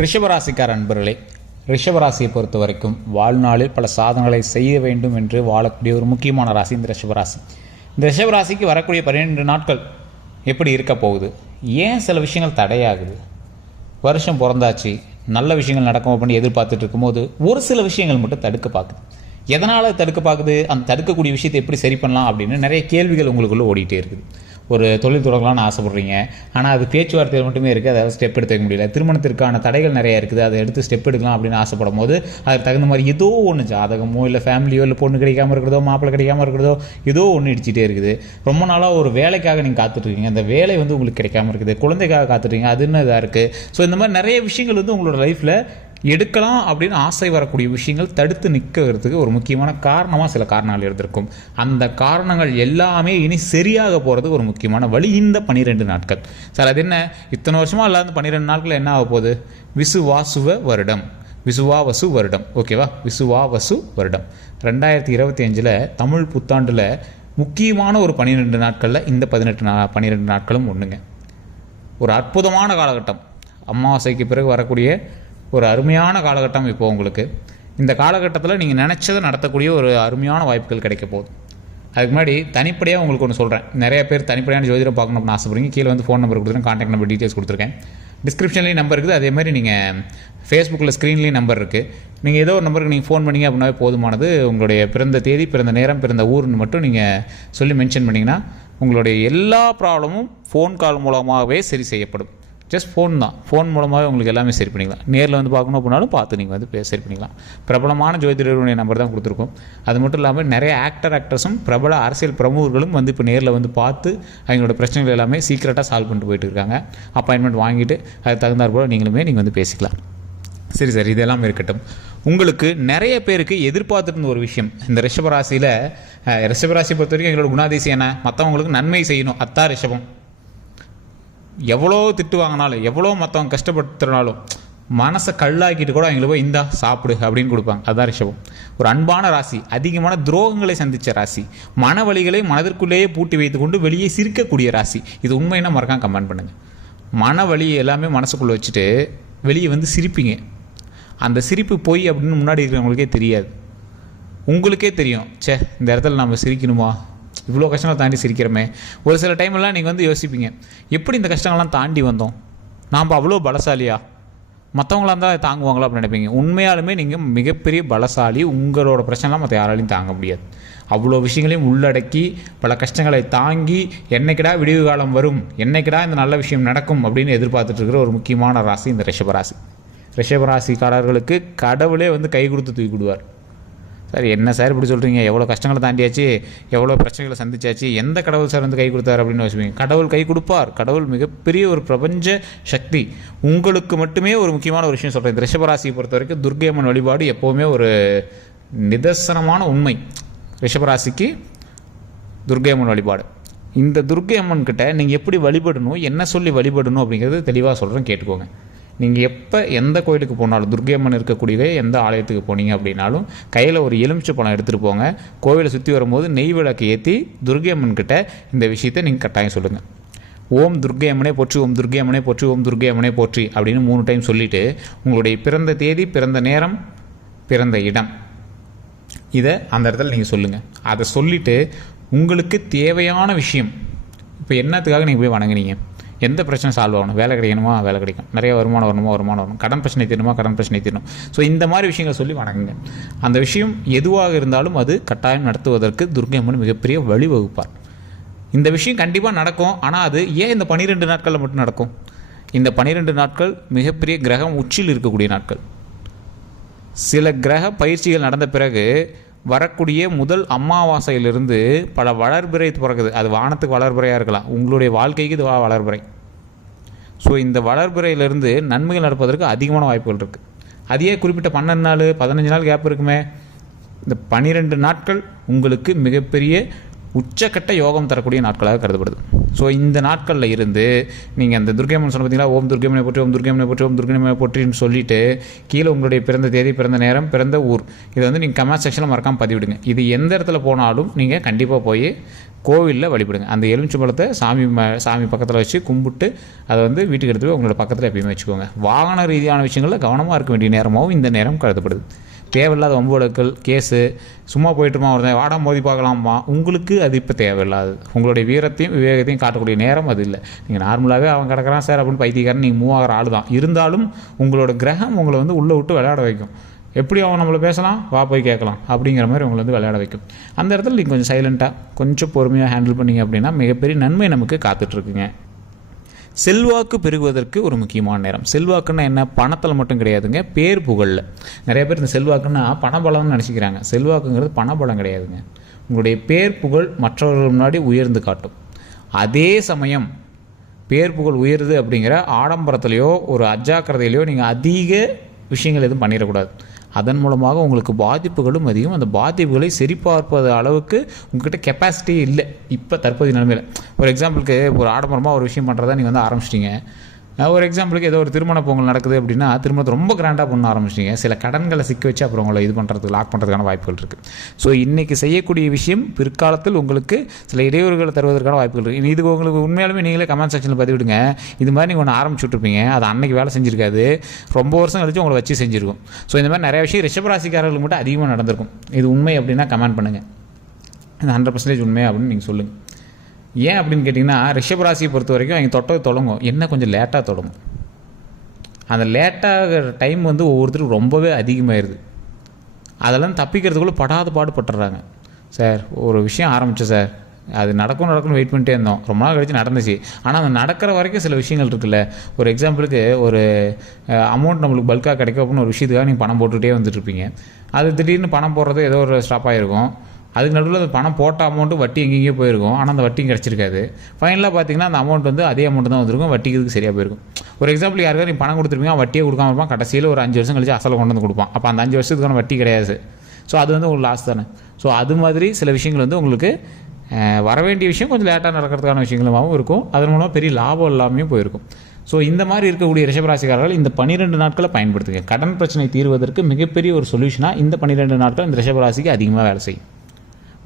ரிஷபராசிக்கார அன்பர்களே ரிஷபராசியை பொறுத்த வரைக்கும் வாழ்நாளில் பல சாதனைகளை செய்ய வேண்டும் என்று வாழக்கூடிய ஒரு முக்கியமான ராசி இந்த ரிஷபராசி. இந்த ரிஷபராசிக்கு வரக்கூடிய பன்னிரெண்டு நாட்கள் எப்படி இருக்க போகுது? ஏன் சில விஷயங்கள் தடையாகுது? வருஷம் பிறந்தாச்சு நல்ல விஷயங்கள் நடக்கும் அப்படின்னு எதிர்பார்த்துட்டு இருக்கும்போது ஒரு சில விஷயங்கள் மட்டும் தடுக்க பார்க்குது. எதனால் தடுக்க பார்க்குது? அந்த தடுக்கக்கூடிய விஷயத்தை எப்படி சரி பண்ணலாம் அப்படின்னு நிறைய கேள்விகள் உங்களுக்குள்ளே ஓடிட்டே இருக்குது. ஒரு தொழில் தொடங்கலாம்னு ஆசைப்பட்றீங்க. ஆனால் அது பேச்சுவார்த்தையில் மட்டுமே இருக்குது அதாவது ஸ்டெப் எடுத்து வைக்க முடியல. திருமணத்திற்கான தடைகள் நிறைய இருக்குது. அதை எடுத்து ஸ்டெப் எடுக்கலாம் அப்படின்னு ஆசைப்படும் போது அதுக்கு தகுந்த மாதிரி ஏதோ ஒன்று ஜாதகமோ இல்லை ஃபேமிலியோ இல்லை பொண்ணு கிடைக்காம இருக்கிறதோ மாப்பிள்ளை கிடைக்காம இருக்கிறதோ ஏதோ ஒன்று இடிச்சிட்டே இருக்குது. ரொம்ப நாளாக ஒரு வேலைக்காக நீங்கள் காத்துட்ருக்கீங்க. அந்த வேலை வந்து உங்களுக்கு கிடைக்காம இருக்குது. குழந்தைக்காக காத்துட்ருக்கீங்க. அது என்ன இதாக இருக்குது ஸோ இந்த மாதிரி நிறைய விஷயங்கள் வந்து உங்களோட லைஃப்பில் எடுக்கலாம் அப்படின்னு ஆசை வரக்கூடிய விஷயங்கள் தடுத்து நிற்கிறதுக்கு ஒரு முக்கியமான காரணமாக சில காரணங்கள் இருந்திருக்கும். அந்த காரணங்கள் எல்லாமே இனி சரியாக போகிறதுக்கு ஒரு முக்கியமான வழி இந்த பன்னிரெண்டு நாட்கள். சார் அது என்ன? இத்தனை வருஷமாக இல்லாத பன்னிரெண்டு நாட்கள் என்ன ஆக போகுது? விசுவாசுவ வருடம். விசுவாவசு வருடம். ஓகேவா விசுவாவசு வருடம். ரெண்டாயிரத்தி இருபத்தி அஞ்சில் தமிழ் புத்தாண்டில் முக்கியமான ஒரு பன்னிரெண்டு நாட்களில் இந்த பதினெட்டு நா பன்னிரெண்டு நாட்களும் ஒன்றுங்க ஒரு அற்புதமான காலகட்டம். அமாவாசைக்கு பிறகு வரக்கூடிய ஒரு அருமையான காலகட்டம் இப்போ உங்களுக்கு. இந்த காலகட்டத்தில் நீங்கள் நினச்சதை நடத்தக்கூடிய ஒரு அருமையான வாய்ப்புகள் கிடைக்க போகுது. அதுக்கு முன்னாடி தனிப்படையாக உங்களுக்கு ஒன்று சொல்கிறேன் நிறைய பேர் தனிப்படையான ஜோதிடம் பார்க்கணும்னு ஆசைப்படுறீங்க. கீழே வந்து ஃபோன் நம்பர் கொடுத்துருக்கேன் காண்டாக்ட் நம்பர் டீட்டெயில்ஸ் கொடுத்துருக்கேன். டிஸ்கிரிப்ஷன்லேயும் நம்பர் இருக்குது. அதே மாதிரி நீங்கள் ஃபேஸ்புக்கில் ஸ்க்ரீன்லேயும் நம்பர் இருக்குது நீங்கள் ஏதோ ஒரு நம்பருக்கு நீங்கள் ஃபோன் பண்ணீங்க அப்படின்னாவே போதுமானது. உங்களுடைய பிறந்த தேதி பிறந்த நேரம் பிறந்த ஊர்னு மட்டும் நீங்கள் சொல்லி மென்ஷன் பண்ணிங்கன்னா உங்களுடைய எல்லா ப்ராப்ளமும் ஃபோன் கால் மூலமாகவே சரி செய்யப்படும். ஜஸ்ட் ஃபோன் தான். ஃபோன் மூலமாகவே உங்களுக்கு எல்லாமே சரி பண்ணிக்கலாம். நேரில் வந்து பார்க்கணும் அப்படின்னாலும் பார்த்து நீங்கள் வந்து சரி பண்ணிக்கலாம். பிரபலமான ஜோதிடருடைய நம்பர் தான் கொடுத்துருக்கோம். அது மட்டும் இல்லாமல் நிறைய ஆக்டர் ஆக்ட்ரஸும் பிரபல அரசியல் பிரமுகர்களும் வந்து இப்போ நேரில் வந்து பார்த்து அவங்களோட பிரச்சனைகள் எல்லாமே சீக்கிரட்டாக சால்வ் பண்ணிட்டு போயிட்டு இருக்காங்க. அப்பாயின்மெண்ட் வாங்கிட்டு அது தகுந்தாற் போல் நீங்களுமே நீங்கள் வந்து பேசிக்கலாம். சரி சரி இதெல்லாம் இருக்கட்டும். உங்களுக்கு நிறைய பேருக்கு எதிர்பார்த்துருந்த ஒரு விஷயம். இந்த ரிஷபராசியில் ரிஷபராசியை பொறுத்த வரைக்கும் எங்களோட குணாதிசயம் என்ன? மற்றவங்களுக்கு நன்மை செய்யணும். அத்தா ரிஷபம். எவ்வளோ திட்டு வாங்கினாலும் எவ்வளோ மற்றவங்க கஷ்டப்படுத்துறனாலும் மனசை கல்லாக்கிட்டு கூட அவங்களுக்கு போய் இந்தா சாப்பிடு அப்படின்னு கொடுப்பாங்க. அதுதான் ரிஷபம். ஒரு அன்பான ராசி அதிகமான துரோகங்களை சந்தித்த ராசி மன வழிகளை மனதிற்குள்ளேயே பூட்டி வைத்துக்கொண்டு வெளியே சிரிக்கக்கூடிய ராசி இது உண்மைன்னா மறக்காம கமெண்ட் பண்ணுங்கள் மன வலி எல்லாமே மனசுக்குள்ளே வச்சுட்டு வெளியே வந்து சிரிப்பீங்க. அந்த சிரிப்பு போய் அப்படின்னு முன்னாடி இருக்கிறவங்களுக்கே தெரியாது. உங்களுக்கே தெரியும் ச்சே இந்த இடத்துல நம்ம சிரிக்கணுமா? இவ்வளோ கஷ்டங்களை தாண்டி சிரிக்கிறோமே. ஒரு சில டைம்லாம் நீங்கள் வந்து யோசிப்பீங்க எப்படி இந்த கஷ்டங்கள்லாம் தாண்டி வந்தோம்? நாம் அவ்வளோ பலசாலியா? மற்றவங்களா இருந்தால் தாங்குவாங்களா அப்படின்னு நினைப்பீங்க. உண்மையாலுமே நீங்கள் மிகப்பெரிய பலசாலி உங்களோட பிரச்சனைலாம் மற்ற யாராலையும் தாங்க முடியாது. அவ்வளோ விஷயங்களையும் உள்ளடக்கி பல கஷ்டங்களை தாங்கி என்னைக்கிடா விடிவு காலம் வரும் என்னைக்கிடா இந்த நல்ல விஷயம் நடக்கும் அப்படின்னு எதிர்பார்த்துட்டு இருக்கிற ஒரு முக்கியமான ராசி இந்த ரிஷபராசி. ரிஷபராசிக்காரர்களுக்கு கடவுளே வந்து கை கொடுத்து தூக்கி விடுவார் சார் என்ன சார் இப்படி சொல்கிறீங்க எவ்வளோ கஷ்டங்களை தாண்டியாச்சு எவ்வளோ பிரச்சனைகளை சந்திச்சாச்சு எந்த கடவுள் சார் வந்து கை கொடுத்தாரு அப்படின்னு யோசிப்பீங்க? கடவுள் கை கொடுப்பார். கடவுள் மிகப்பெரிய ஒரு பிரபஞ்ச சக்தி. உங்களுக்கு மட்டுமே ஒரு முக்கியமான ஒரு விஷயம் சொல்கிறேன் இந்த ரிஷபராசியை பொறுத்த வரைக்கும் துர்கையம்மன் வழிபாடு எப்போவுமே ஒரு நிதர்சனமான உண்மை. ரிஷபராசிக்கு துர்க்கை அம்மன் வழிபாடு. இந்த துர்க்கை அம்மன் கிட்ட நீங்கள் எப்படி வழிபடணும் என்ன சொல்லி வழிபடணும் அப்படிங்கிறது தெளிவாக சொல்கிறேன் கேட்டுக்கோங்க. நீங்கள் எப்போ எந்த கோயிலுக்கு போனாலும் துர்கையம்மன் இருக்கக்கூடிய எந்த ஆலயத்துக்கு போனீங்க அப்படின்னாலும் கையில் ஒரு எலுமிச்சை பழம் எடுத்துகிட்டு போங்க. கோவிலை சுற்றி வரும்போது நெய் விளக்கு ஏற்றி துர்கையம்மன் கிட்ட இந்த விஷயத்தை நீங்கள் கட்டாயம் சொல்லுங்கள் ஓம் துர்கையம்மனே போற்றி ஓம் துர்கையம்மனே போற்றி ஓம் துர்கையம்மனே போற்றி அப்படின்னு மூணு டைம் சொல்லிவிட்டு உங்களுடைய பிறந்த தேதி பிறந்த நேரம் பிறந்த இடம். இதை அந்த இடத்துல நீங்கள் சொல்லுங்கள் அதை சொல்லிவிட்டு உங்களுக்கு தேவையான விஷயம் இப்போ என்னத்துக்காக நீங்கள் போய் வணங்குனீங்க? எந்த பிரச்சனை சால்வ் ஆகணும். வேலை கிடைக்கணுமா? வேலை கிடைக்கும். நிறைய வருமானம் வரணுமா? வருமானம் வரணும். கடன் பிரச்சனை தீரணுமா? கடன் பிரச்சனை தீரணும். ஸோ இந்த மாதிரி விஷயங்கள் சொல்லி வணங்குங்க. அந்த விஷயம் எதுவாக இருந்தாலும் அது கட்டாயம் நடத்துவதற்கு துர்க்கை அம்மன் மிகப்பெரிய வழிவகுப்பார். இந்த விஷயம் கண்டிப்பாக நடக்கும். ஆனால் அது ஏன் இந்த பன்னிரெண்டு நாட்களில் மட்டும் நடக்கும்? இந்த பன்னிரெண்டு நாட்கள் மிகப்பெரிய கிரகம் உச்சியில் இருக்கக்கூடிய நாட்கள். சில கிரக பயிற்சிகள் நடந்த பிறகு வரக்கூடிய முதல் அமாவாசையிலிருந்து பல வளர்பிறை பிறகுது. அது வானத்துக்கு வளர்பிறையாக இருக்கலாம். உங்களுடைய வாழ்க்கைக்கு இது வளர்பிறை. ஸோ இந்த வளர்பிறையிலிருந்து நன்மைகள் நடப்பதற்கு அதிகமான வாய்ப்புகள் இருக்குது அதையே குறிப்பிட்ட பன்னெண்டு நாள் பதினஞ்சு நாள் கேப் இருக்குமே. இந்த பனிரெண்டு நாட்கள் உங்களுக்கு மிகப்பெரிய உச்சக்கட்ட யோகம் தரக்கூடிய நாட்களாக கருதப்படுது. ஸோ இந்த நாட்களில் இருந்து நீங்கள் அந்த துர்கைமன் சொன்ன பார்த்தீங்களா ஓம் துர்கைமனை போற்றி ஓம் துர்கைமனை போற்றி ஓம் துர்கைமனை போற்றின்னு சொல்லிட்டு கீழே உங்களுடைய பிறந்த தேதி பிறந்த நேரம் பிறந்த ஊர் இதை வந்து நீங்கள் கமெண்ட் செக்ஷனில் மறக்காமல் பதிவிடுங்க. இது எந்த இடத்துல போனாலும் நீங்கள் கண்டிப்பாக போய் கோவிலில் வழிபடுங்க. அந்த எலுமிச்சம்பழத்தை சாமி ம சாமி பக்கத்தில் வச்சு கும்பிட்டு அதை வந்து வீட்டுக்கு எடுத்து போய் உங்களோட பக்கத்தில் எப்பயுமே வச்சுக்கோங்க. வாகன ரீதியான விஷயங்களில் கவனமாக இருக்க வேண்டிய நேரமாகவும் இந்த நேரம் கருதப்படுது. தேவையில்லாத வம்புகளுக்கள் கேஸு சும்மா போயிட்டுமா ஒருத்தன் வாடா மோதி பார்க்கலாமா உங்களுக்கு அது இப்போ தேவையில்லாது. உங்களுடைய வீரத்தையும் விவேகத்தையும் காட்டக்கூடிய நேரம் அது இல்லை. நீங்கள் நார்மலாகவே அவன் கிடக்கிறான் சார் அப்படின்னு பைத்தியக்காரன் நீங்கள் மூவ் ஆகிற ஆள் தான் இருந்தாலும் உங்களோட கிரகம் உங்களை வந்து உள்ளே விட்டு விளையாட வைக்கும். எப்படி அவன் நம்மளை பேசலாம்? வா போய் கேட்கலாம். அப்படிங்கிற மாதிரி உங்களை வந்து விளையாட வைக்கும். அந்த இடத்துல நீங்கள் கொஞ்சம் சைலண்ட்டாக கொஞ்சம் பொறுமையாக ஹேண்டில் பண்ணீங்க அப்படின்னா மிகப்பெரிய நன்மை நமக்கு காத்துட்ருக்குங்க செல்வாக்கு பெருகுவதற்கு ஒரு முக்கியமான நேரம். செல்வாக்குன்னா என்ன? பணத்தில் மட்டும் கிடையாதுங்க பேர் புகழில். நிறைய பேர் இந்த செல்வாக்குன்னா பணபலம்னு நினச்சிக்கிறாங்க. செல்வாக்குங்கிறது பணபலம் கிடையாதுங்க. உங்களுடைய பேர் புகழ் மற்றவர்கள் முன்னாடி உயர்ந்து காட்டும். அதே சமயம் பேர் புகழ் உயருது அப்படிங்கிற ஆடம்பரத்துலேயோ ஒரு அஜாக்கிரதையிலையோ நீங்கள் அதிக விஷயங்கள் எதுவும் பண்ணிடக்கூடாது. அதன் மூலமாக உங்களுக்கு பாதிப்புகளும் அதிகம். அந்த பாதிப்புகளை சரிபார்ப்பது அளவுக்கு உங்ககிட்ட கெப்பாசிட்டி இல்லை. இப்போ தற்போதைய நிலைமையில். ஒரு எக்ஸாம்பிளுக்கு ஒரு ஆடம்பரமாக ஒரு விஷயம் பண்ணுறதா நீங்கள் வந்து ஆரம்பிச்சிட்டிங்க. ஒரு எக்ஸாம்பிளுக்கு ஏதோ ஒரு திருமண பொங்கல் நடக்குது அப்படின்னா திருமணத்தை ரொம்ப கிராண்டாக பண்ண ஆரம்பிச்சிங்க சில கடன்களை சிக்க வச்சு அப்புறம் உங்களை இது பண்ணுறதுக்கு லாக் பண்ணுறதுக்கான வாய்ப்புகள் இருக்குது ஸோ இன்றைக்கி செய்யக்கூடிய விஷயம் பிற்காலத்தில் உங்களுக்கு சில இடையூறுகளை தருவதற்கான வாய்ப்புகள் இருக்குது இனி இது உங்களுக்கு உண்மையாலுமே நீங்களே கமெண்ட் செக்ஷனில் பதிவிடுங்க. இது மாதிரி நீங்கள் ஒன்று ஆரம்பிச்சு விட்ருப்பீங்க அது அன்னைக்கு வேலை செஞ்சுருக்காது. ரொம்ப வருஷம் கழிச்சு உங்களை வச்சு செஞ்சுருக்கும். ஸோ இந்த மாதிரி நிறைய விஷயம் ரிஷபராசிக்காரர்களுக்கு மட்டும் அதிகமாக நடந்திருக்கும். இது உண்மை அப்படின்னா கமெண்ட் பண்ணுங்கள் இது ஹண்ட்ரட் பர்சன்டேஜ் உண்மை அப்படின்னு நீங்கள் சொல்லுங்கள் ஏன் அப்படின்னு கேட்டிங்கன்னா ரிஷபராசியை பொறுத்த வரைக்கும் அவங்க தொட்டது தொடங்கும். என்ன கொஞ்சம் லேட்டாக தொடங்கும். அந்த லேட்டாகிற டைம் வந்து ஒவ்வொருத்தருக்கும் ரொம்பவே அதிகமாயிருது. அதெல்லாம் தப்பிக்கிறதுக்குள்ளே படாத பாடுபட்டுறாங்க சார் ஒரு விஷயம் ஆரம்பித்தேன் சார் அது நடக்கும் நடக்கும்னு வெயிட் பண்ணிட்டே இருந்தோம். ரொம்ப நாள் கழிச்சு நடந்துச்சு. ஆனால் அது நடக்கிற வரைக்கும் சில விஷயங்கள் இருக்குல்ல. ஒரு எக்ஸாம்பிளுக்கு ஒரு அமௌண்ட் நம்மளுக்கு பல்காக கிடைக்கும் அப்படின்னு ஒரு விஷயத்துக்காக நீங்கள் பணம் போட்டுகிட்டே வந்துட்டுருப்பீங்க அது திடீர்னு பணம் போடுறது ஏதோ ஒரு ஸ்டாப் ஆகிருக்கும் அதுக்கு நடுவில் அந்த பணம் போட்ட அமௌண்ட்டு வட்டி எங்கெங்கேயோ போயிருக்கும். ஆனால் அந்த வட்டியும் கிடச்சிருக்காது. ஃபைனலாக பார்த்தீங்கன்னா அந்த அமௌண்ட் வந்து அதே அமௌண்ட் தான் வந்திருக்கும். வட்டிக்கு இதுக்கு சரியாக போயிருக்கும். ஒரு எக்ஸாம்பிள் யாருக்காவது நீ பணம் கொடுத்துருப்பீங்க வட்டியே கொடுக்காம இருப்பான். கடைசியில் ஒரு அஞ்சு வருஷம் கழிச்சு அசலை கொண்டு வந்து கொடுப்பான். அப்போ அந்த அஞ்சு வருஷத்துக்கான வட்டி கிடையாது. ஸோ அது வந்து உங்களுக்கு லாஸ் தானே. ஸோ அது மாதிரி சில விஷயங்கள் வந்து உங்களுக்கு வர வேண்டிய விஷயம் கொஞ்சம் லேட்டாக நடக்கிறதுக்கான விஷயங்களாகவும் இருக்கும். அதன் மூலமாக பெரிய லாபம் எல்லாமே போயிருக்கும். ஸோ இந்த மாதிரி இருக்கக்கூடிய ரிஷபராசிக்காரர்கள் இந்த பன்னிரெண்டு நாட்களை பயன்படுத்துங்க. கடன் பிரச்சனை தீர்வதற்கு மிகப்பெரிய ஒரு சொல்யூஷனாக இந்த பன்னிரெண்டு நாட்கள் இந்த ரிஷபராசிக்கு அதிகமாக வேலை செய்யும்.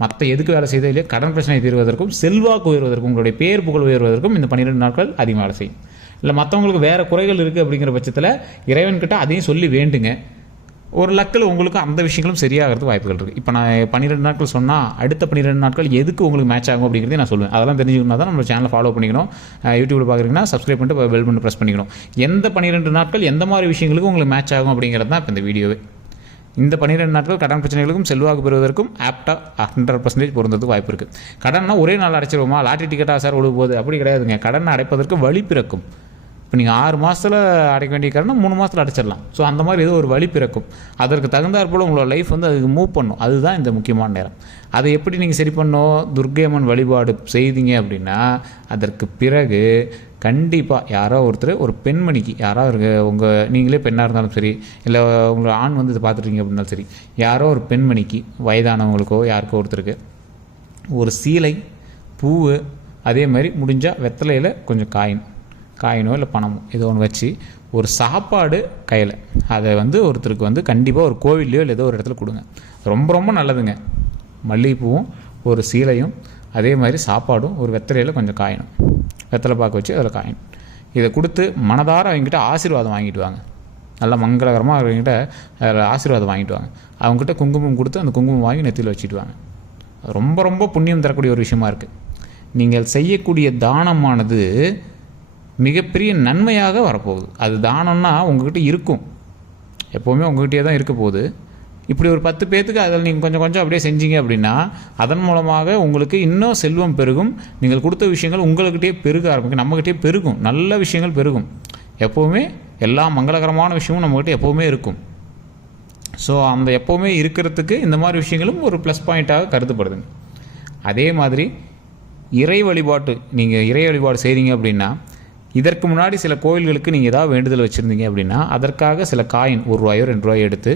மற்ற எதுக்கு வேலை செய்தோ இல்லையோ கடன் பிரச்சனை தீர்வதற்கும் செல்வாக்கு உயர்வதற்கும் உங்களுடைய பேர் புகழ் உயர்வதற்கும் இந்த பன்னிரெண்டு நாட்கள் அதிகமாக வேலை செய்யும். இல்லை மற்றவங்களுக்கு வேறு குறைகள் இருக்குது அப்படிங்கிற பட்சத்தில் இறைவன்கிட்ட அதையும் சொல்லி வேண்டுங்க. ஒரு லக்கில் உங்களுக்கு அந்த விஷயங்களும் சரியாகிறது வாய்ப்புகள் இருக்குது இப்போ நான் பன்னிரெண்டு நாட்கள் சொன்னால் அடுத்த பன்னிரெண்டு நாட்கள் எதுக்கு உங்களுக்கு மேட்ச் ஆகும் அப்படிங்கிறதே நான் சொல்லுவேன். அதெல்லாம் தெரிஞ்சுக்கணும் தான் நம்ம சேனலை ஃபாலோ பண்ணிக்கணும். யூடியூப்பில் பார்க்குறீங்கன்னா சப்ஸ்கிரைப் பண்ணிட்டு பெல் பண்ணி ப்ரெஸ் பண்ணிக்கணும். எந்த பன்னிரெண்டு நாட்கள் எந்த மாதிரி விஷயங்களுக்கு உங்களுக்கு மேட்ச் ஆகும் அப்படிங்கிறது தான் இப்போ இந்த வீடியோவே இந்த பன்னிரெண்டு நாட்கள் கடன் பிரச்சனைகளுக்கும் செல்வாக்கு பெறுவதற்கும் ஆப்டாக ஹண்ட்ரட் பர்சன்டேஜ் பொருந்தது வாய்ப்பு இருக்குது கடன்னா ஒரே நாள் அடைச்சிருவோமா? லாட்டரி டிக்கெட்டாக சார் விழுக போகுது? அப்படி கிடையாதுங்க. கடன் அடைப்பதற்கு வழி பிறக்கும். இப்போ நீங்கள் ஆறு மாதத்தில் அடைக்க வேண்டிய கடனை மூணு மாதத்தில் அடைச்சிடலாம். ஸோ அந்த மாதிரி ஏதோ ஒரு வழி பிறக்கும். அதற்கு தகுந்தாற் போல் உங்களோட லைஃப் வந்து அதுக்கு மூவ் பண்ணும். அதுதான் இந்த முக்கியமான நேரம். அதை எப்படி நீங்கள் சரி பண்ணோம் துர்கேமன் வழிபாடு செய்தீங்க அப்படின்னா அதற்கு பிறகு கண்டிப்பாக யாரோ ஒருத்தர் ஒரு பெண்மணிக்கு யாரோ இருக்க உங்கள் நீங்களே பெண்ணாக இருந்தாலும் சரி இல்லை உங்களை ஆண் வந்து இதை பார்த்துருக்கீங்க அப்படின்னாலும் சரி யாரோ ஒரு பெண்மணிக்கு வயதானவங்களுக்கோ யாருக்கோ ஒருத்தருக்கு ஒரு சீலை பூ அதே மாதிரி முடிஞ்சால் வெத்தலையில் கொஞ்சம் காயின் காயினோ இல்லை பணமோ ஏதோ ஒன்று வச்சு ஒரு சாப்பாடு கையில் அதை வந்து ஒருத்தருக்கு வந்து கண்டிப்பாக ஒரு கோவில்லையோ இல்லை ஏதோ ஒரு இடத்துல கொடுங்க. ரொம்ப ரொம்ப நல்லதுங்க. மல்லிகைப்பூவும் ஒரு சீலையும் அதே மாதிரி சாப்பாடும் ஒரு வெத்தலையில் கொஞ்சம் காயணும் வெத்தலை பாக்கு வச்சு அதில் காயின். இதை கொடுத்து மனதார அவங்ககிட்ட ஆசீர்வாதம் வாங்கிட்டு வாங்க. நல்லா மங்களகரமாக அவங்ககிட்ட அதில் ஆசீர்வாதம் வாங்கிட்டு வாங்க. அவங்ககிட்ட குங்குமம் கொடுத்து அந்த குங்குமம் வாங்கி நெத்தியில் வச்சுட்டு வாங்க. ரொம்ப ரொம்ப புண்ணியம் தரக்கூடிய ஒரு விஷயமா இருக்குது நீங்கள் செய்யக்கூடிய தானமானது மிகப்பெரிய நன்மையாக வரப்போகுது. அது தானம்னா உங்ககிட்ட இருக்கும். எப்போவுமே உங்ககிட்டே தான் இருக்க போகுது. இப்படி ஒரு பத்து பேர்த்துக்கு அதில் நீங்கள் கொஞ்சம் கொஞ்சம் அப்படியே செஞ்சீங்க அப்படின்னா அதன் மூலமாக உங்களுக்கு இன்னும் செல்வம் பெருகும். நீங்கள் கொடுத்த விஷயங்கள் உங்கள்கிட்டயே பெருக ஆரம்பிக்கும். நம்மகிட்டயே பெருகும். நல்ல விஷயங்கள் பெருகும். எப்போவுமே எல்லா மங்களகரமான விஷயமும் நம்மகிட்ட எப்போவுமே இருக்கும். ஸோ அந்த எப்போவுமே இருக்கிறதுக்கு இந்த மாதிரி விஷயங்களும் ஒரு ப்ளஸ் பாயிண்ட்டாக கருதப்படுதுங்க அதே மாதிரி இறை வழிபாட்டு நீங்கள் இறை வழிபாடு செய்கிறீங்க அப்படின்னா இதற்கு முன்னாடி சில கோயில்களுக்கு நீங்கள் ஏதாவது வேண்டுதல் வச்சுருந்தீங்க அப்படின்னா அதற்காக சில காயின் ஒரு ரூபாயோ ரெண்டு ரூபாயோ எடுத்து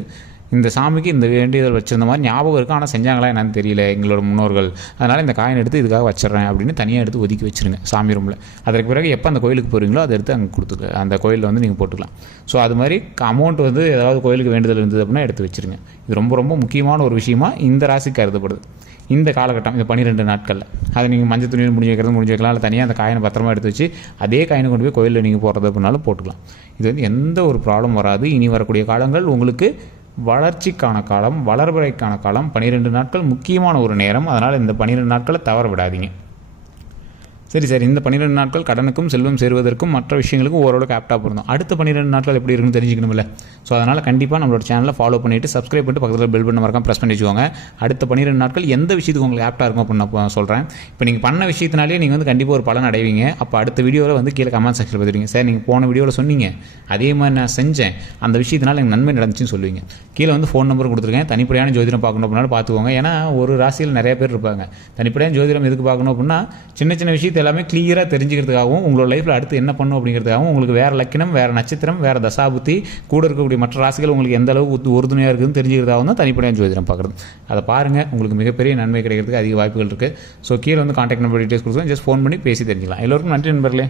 இந்த சாமிக்கு இந்த வேண்டியதில் வச்சிருந்த மாதிரி ஞாபகம் இருக்கும் ஆனால் செஞ்சாங்களா என்னன்னு தெரியல எங்களோட முன்னோர்கள். அதனால் இந்த காயின் எடுத்து இதுக்காக வச்சிடுறேன் அப்படின்னு தனியாக எடுத்து ஒதுக்கி வச்சிருங்க சாமி ரூமில் அதற்கு பிறகு எப்போ அந்த கோயிலுக்கு போகிறீங்களோ அதை எடுத்து அங்கே கொடுத்துக்க அந்த கோயிலில் வந்து நீங்கள் போட்டுக்கலாம். ஸோ அது மாதிரி அமௌண்ட் வந்து ஏதாவது கோயிலுக்கு வேண்டுதல் இருந்தது அப்படின்னா எடுத்து வச்சிருங்க. இது ரொம்ப ரொம்ப முக்கியமான ஒரு விஷயமா இந்த ராசிக்கு கருதப்படுது. இந்த காலகட்டம் இந்த பன்னிரெண்டு நாட்களில். அதை நீங்கள் மஞ்சள் துணியில் முடிஞ்சு வைக்கிறது முடிஞ்சு வைக்கலாம் இல்லை தனியாக அந்த காயினை பத்திரமா எடுத்து வச்சு அதே காயினை கொண்டு போய் கோயிலில் நீங்கள் போடுறது அப்படின்னாலும் போட்டுக்கலாம். இது வந்து எந்த ஒரு ப்ராப்ளம் வராது. இனி வரக்கூடிய காலங்கள் உங்களுக்கு வளர்ச்சிக்கான காலம் வளர்வரைக்கான காலம் பன்னிரெண்டு நாட்கள் முக்கியமான ஒரு நேரம். அதனால் இந்த பன்னிரெண்டு நாட்களை தவற விடாதீங்க சரி சார் இந்த பன்னிரெண்டு நாட்கள் கடனுக்கும் செல்வம் சேருவதற்கும் மற்ற விஷயங்களுக்கும் ஓரளவுக்கு ஆப்டாக பொருந்தும் அடுத்த பன்னிரெண்டு நாட்கள் எப்படி இருக்குன்னு தெரிஞ்சுக்கணும்ல. ஸோ அதனால் கண்டிப்பாக நம்மளோட சேனலை ஃபாலோ பண்ணிவிட்டு சப்ஸ்கிரைப் பண்ணிட்டு பக்கத்தில் பெல் பண்ண மறக்காம ப்ரெஸ் பண்ணி வச்சுக்கோங்க. அடுத்த பன்னிரெண்டு நாட்கள் எந்த விஷயத்துக்கு உங்களுக்கு ஆப்டாக இருக்கும் அப்படின்னு நான் சொல்கிறேன் இப்போ நீங்கள் பண்ண விஷயத்தினாலே நீங்கள் வந்து கண்டிப்பாக ஒரு பலன் அடைவீங்க. அப்போ அடுத்த வீடியோவில் வந்து கீழே கமெண்ட் செக்ஷன் பார்த்துருவீங்க சார் நீங்கள் போன வீடியோவில் சொன்னீங்க. அதே மாதிரி நான் செஞ்சேன். அந்த விஷயத்தினால எனக்கு நன்மை நடந்துச்சுன்னு சொல்லுவீங்க. கீழே வந்து ஃபோன் நம்பர் கொடுத்துருக்கேன். தனிப்படையான ஜோதிடம் பார்க்கணும் அப்படின்னாலும் பார்த்துக்கோங்க. ஏன்னா ஒரு ராசியில் நிறைய பேர் இருப்பாங்க. தனிப்படையான ஜோதிடம் எதுக்கு பார்க்கணும் அப்படின்னா சின்ன சின்ன விஷயத்தை எல்லாமே கிளியராக தெரிஞ்சுக்கிறதுக்காகவும் உங்களோட லைஃப்பில் அடுத்து என்ன பண்ணும் அப்படிங்கிறதுக்காகவும் உங்களுக்கு வேறு லக்கினம் வேறு நட்சத்திரம் வேறு தசாபுத்தி கூட இருக்கக்கூடிய மற்ற ராசிகள் உங்களுக்கு எந்த அளவுக்கு உறுதுணையாக இருக்குதுன்னு தெரிஞ்சுக்கிறதாகவும் தான் தனிப்படையாக ஜோதிடம் பார்க்குறது. அதை பாருங்கள் உங்களுக்கு மிகப்பெரிய நன்மை கிடைக்கிறதுக்கு அதிக வாய்ப்புகள் இருக்குது ஸோ கீழே வந்து காண்டாக்ட் நம்பர் டீட்டெயில்ஸ் கொடுத்துருவோம் ஜஸ்ட் ஃபோன் பண்ணி பேசி தெரிஞ்சுக்கலாம். எல்லோருக்கும் நன்றி நண்பர்களே.